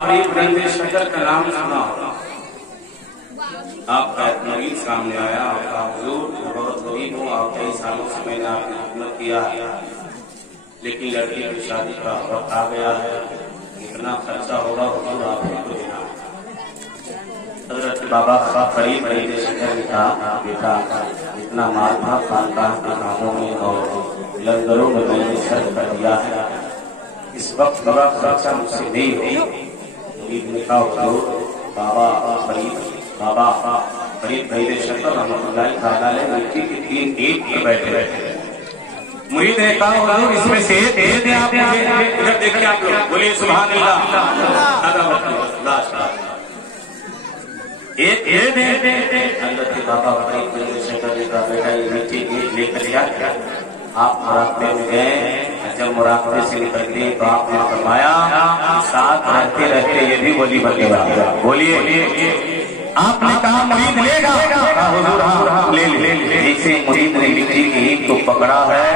शंकर का नाम सुना, आपका मुरीद सामने आया, आपका हुजूर बहुत गरीब हूँ, आप कई सालों से मैंने आपकी खिदमत किया है, लेकिन लड़की की शादी का वक्त आ गया है, इतना खर्चा होगा हुजूर आपको देना। हजरत बाबा फरीद शंकर ने कहा, बेटा इतना माल था खानकाह के कामों में और लंगरों में मैंने सर्व कर दिया है, इस वक्त बड़ा खर्चा मुझसे नहीं हुई। ने कहा बाबा फरीद शंकर रहमतुल्लाह तआला मिट्टी के 3 ईंट पर बैठे रहते। मुरीद ने कहा इसमें से दे दे आप मुझे, इधर देखिए आप लोग, बोलिए सुभान अल्लाह। एक दे हजरत बाबा फरीद शंकर ने कहा, बेटा ये मिट्टी की ईंट लेकर जा। आप मुराकबे में गए, जब मुराकबे से निकलते तो आपने फरमाया साथ रहते रहते ये भी वली बनेगा। बोलिए, आपने कहा मुरीद लेगा, हुजूर हाँ ले। जैसे मुरीद ने मिट्टी की ईंट को पकड़ा है,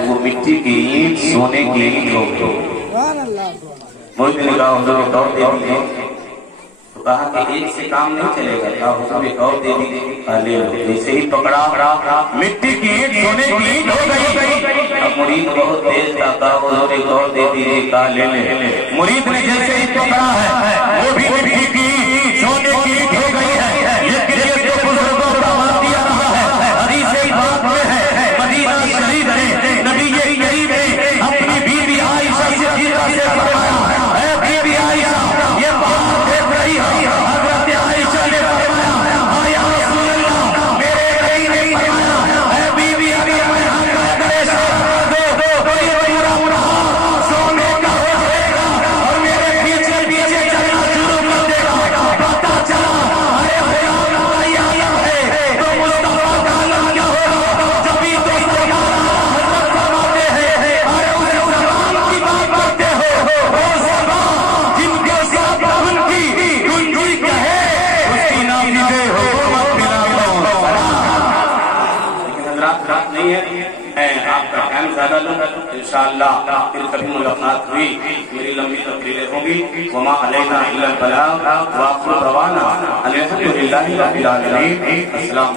वो मिट्टी की ईंट सोने की ईंट हो गई। मुरीद ने कहा हुजूर एक और दे दीजिए, तो कहा कि एक से काम नहीं चलेगा, कहा हुजूर एक और दे दीजिए। जैसे ही पकड़ा मिट्टी की ईंट सोने की ईंट हो गई। अब मुरीद बहुत तेज था, कहा हुजूर एक और दे दीजिए, कहा ले। मुरीद ने जैसे ही पकड़ा है, वो भी मिट्टी की सोने की ईंट हो गई है। लेकिन ये तो बुजुर्गों का बात दिया रहा है, हदीस एक बात में है, मदीना शरीफ में नबी ये करीब ने अपनी बीवी आयशा सिद्दीक़ा से फरमाया, ऐ बीवी आयशा ये बात देख रही है। हज़रत आयशा ने फरमाया, या रसूल अल्लाह मेरे नहीं फरमाया, ऐ बीवी अभी मैं करे से दो ये पूरा सोने का हो जाएगा और मेरे पीछे पीछे चलना शुरू कर देगा। पता चला अरे आया है तो मुस्तफा का नाम क्या होगा, जभी तो सरकार हज़रत फरमाते हैं, अरे उस ज़बान की बात करते हो, वो ज़बान जिनके साथ उनकी गुंजी कहे उसकी नाम दे हो मत बिना हो। लेकिन हज़रात रात नहीं है, आपका टाइम ज्यादा लूंगा, इंशाअल्लाह फिर कभी मुलाकात हुई, मेरी लंबी तकरीरें होंगी। वमा अलैना इल्लल बलाग व आखिरु दवाना अल्हम्दुलिल्लाहि रब्बिल आलमीन। अस्सलाम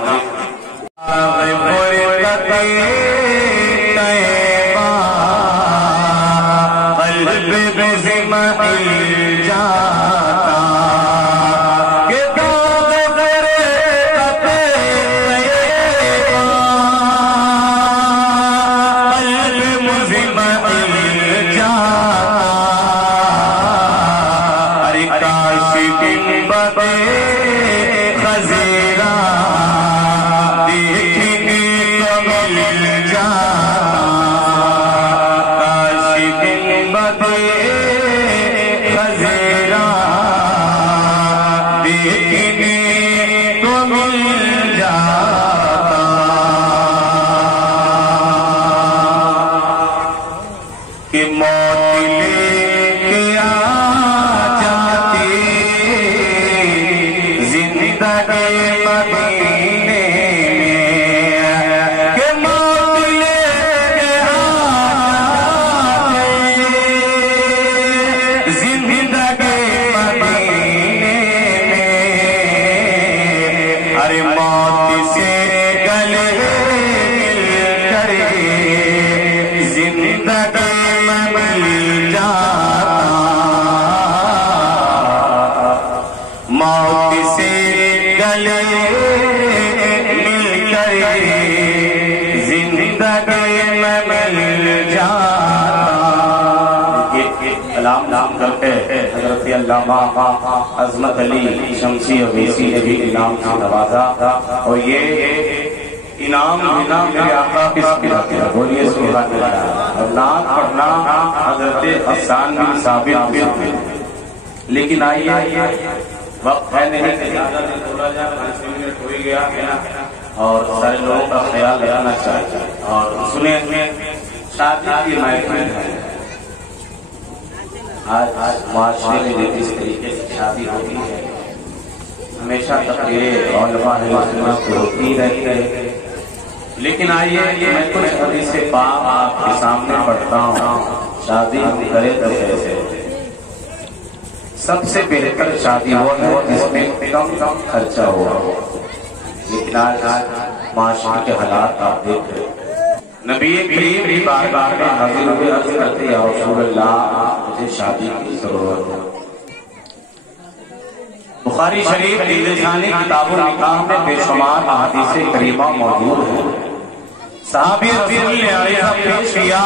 अज़मत अली शमसी अवैसी ने भी इनाम से नवाजा, और ये इनाम बिना मेरे आका किसके रहते हैं। बोलिए सुभान अल्लाह। और नात पढ़ना हज़रत हसन बिन साबित भी। लेकिन आइए वक्त है नहीं, ज़्यादा दिन बोला जाए, 5 मिनट हो ही गया है ना, और सारे लोगों का ख्याल रखना चाहिए। और सुने शादी की महफिल है, आज माशरे में जिस तरीके से शादी होती है, हमेशा तकरीरें उलमा होती रहती है, लेकिन आइए मैं कुछ हदीस पाक आपके सामने पढ़ता हूँ। शादी हम करें तो कैसे, सबसे बेहतर शादी वो है जिसमें कम कम खर्चा हो। लेकिन आज माशरे के हालात आप देख रहे, नबी करीम की बारगाह में हाजिर हुए, अर्ज करते या रसूल अल्लाह मुझे शादी की जरूरत है। बुखारी शरीफ लिसानी किताबुल निकाह में बेशुमार अहादीस करीमा मौजूद है। साहबी रसूल ने आयशा पेश किया,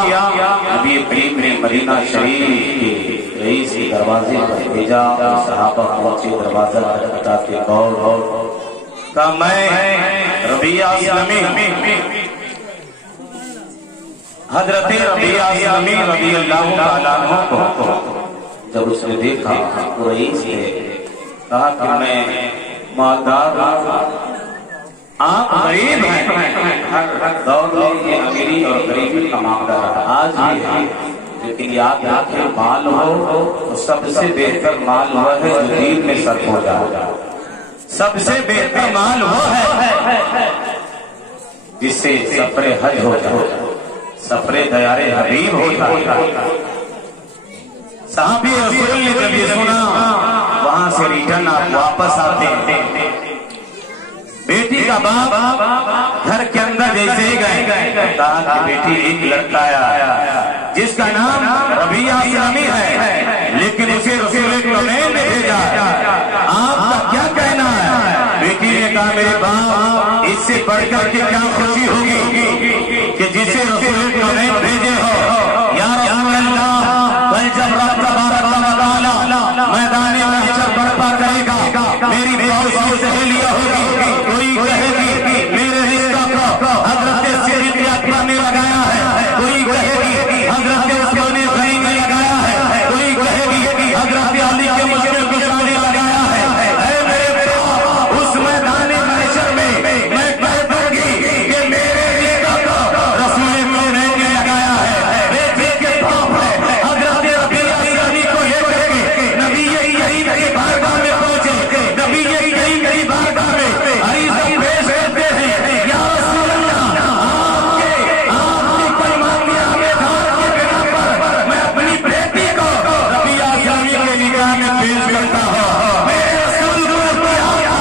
नबी करीम ने मदीना शरीफ के रईस के दरवाजे पर भेजा। सहाबा पहुंचे, दरवाजा खटखटाते कौन का मैं रबिया असलमी, हजरत रबिया असलमी रज़ी अल्लाह तआला अन्हु को जब उसने देखा तो रईस ने कहा कि मैं मालदार, आप गरीब हैं। हर दौर में ये अमीरी और गरीबी का मामला रहा, आज भी है। लेकिन याद रखें, माल हो तो सबसे बेहतर माल हुआ है जो दीन में सर्फ हो जाए। सबसे बेहतर माल वो है जिससे सफरे हज हो जाए, सफरे दयारे हबीब हो जाए। साहबी रसूल ने जब ये सुना, वहां से रिटर्न आप वापस आते हैं। बेटी का बाप घर के अंदर जैसे ही गए, कहा कि बेटी एक लड़का आया जिसका नाम रबिया असलमी है, लेकिन उसे रसूल करीम ने भेजा, आपका क्या कहना है? बेटी ने कहा मेरे बाप, इससे बढ़कर के क्या खुशी होगी कि जिसे रसूल करीम भेजे हो। या रसूल अल्लाह, कल जब रब तबारक व तआला मैदान महशर बर्पा करेगा, मेरी बहुत सी सहेलियां होगी, कोई कहेगी मेरे रिश्ता को हजरत सिद्दीक़ अकबर ने लगाया है, कोई कहेगी हजरत उस्मान गनी ने लगाया है, कोई कहेगी हजरत अली के मुश्किल कुशा ने लगाया है। ऐ मेरे बाप, उस मैदान महशर में मैं कह दूंगी कि मेरे रिश्ता को रसूल करीम ने लगाया है। बेटे के बाप है हजरत रबिया असलमी को ये कहेगी, नबी यही मेरी बारगाह में पहुंचे, नबी यही मेरी बारगाह में अरीज़ा पेश करते हैं, या रसूल अल्लाह, आपके कलमा के आवेदन के बिना पर मैं अपनी बेटी को रबिया असलमी के निगाह में पेश करता हूं। मेरे रसूल को आया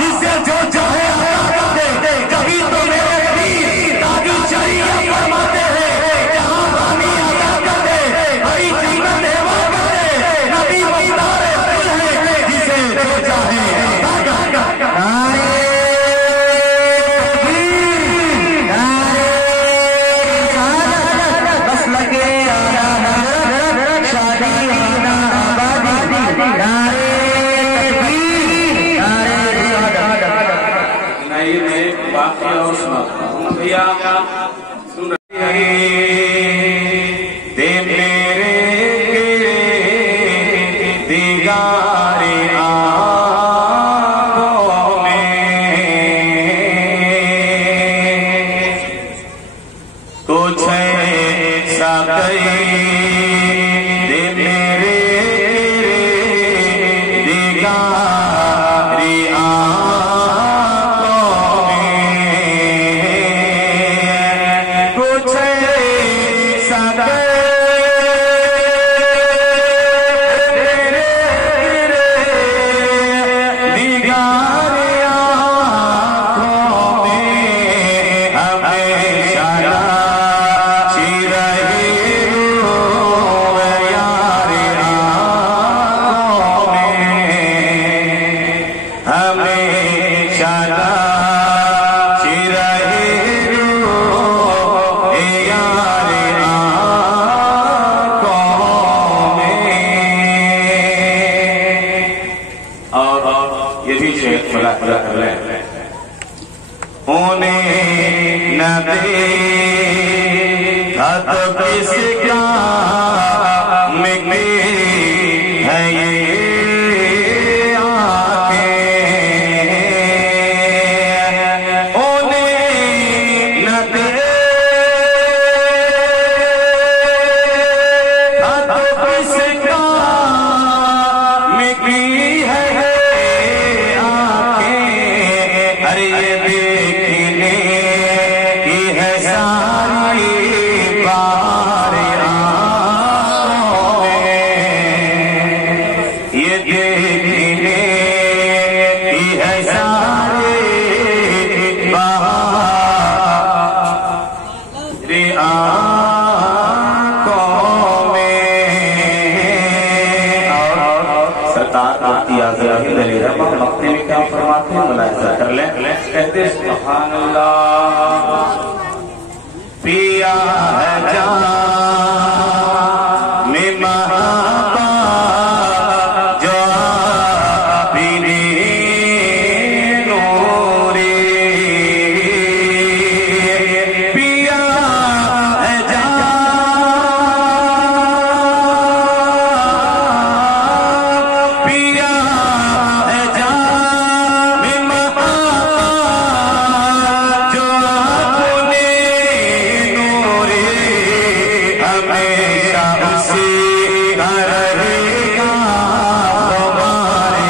जिससे जो चाहे अता कर दे, कभी तो मेरे नबी ताजु शरीयत फरमाते हैं, जहां पानी अता कर दे, बड़ी जन्नत हेवा कर दे, नबी वफादार रसूल है, जिसे जो चाहे अता कर दे। बस लगे और सुना भैया सुन रहे दे मेरे दीदारे आँखों में कुछ ऐसा कहीं दे मेरे दीदारे किसका मिली है ये आँखें, उन्हें न दे किसका मिली है ये आँखें। अरे ये देखने की है सारी ये ये देखने की है सारे बाहर आंखों में। और सरकार आती आगे मक्ते में क्या फरमाते हैं, मुलाहिजा कर ले। कहते सुभान अल्लाह, पिया है जान में महाबा जो पीने नूरे, पिया है जान, पिया है जान में महाबा जो अपने नूरे, हमेशा उसी का रहेगा हमारे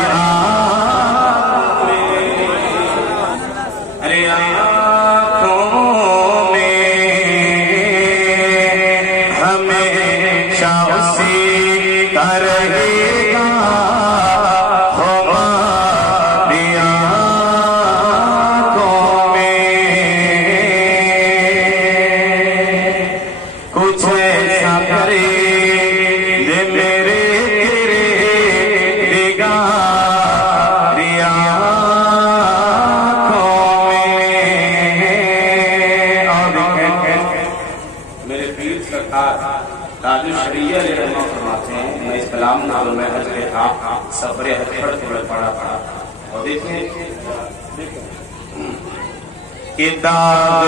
अरे आँखों में, हमेशा उसी का रहेगा हमारी आँखों में। कुछ ऐसा करे दे मेरे तेरे दिगारी आँखों में। और मेरे पीर सरकार ताजु शरीया फरमाते हैं, मैं इस कलाम नाम में हजरे आप सफरे हज पढ़ा और देखिए किताब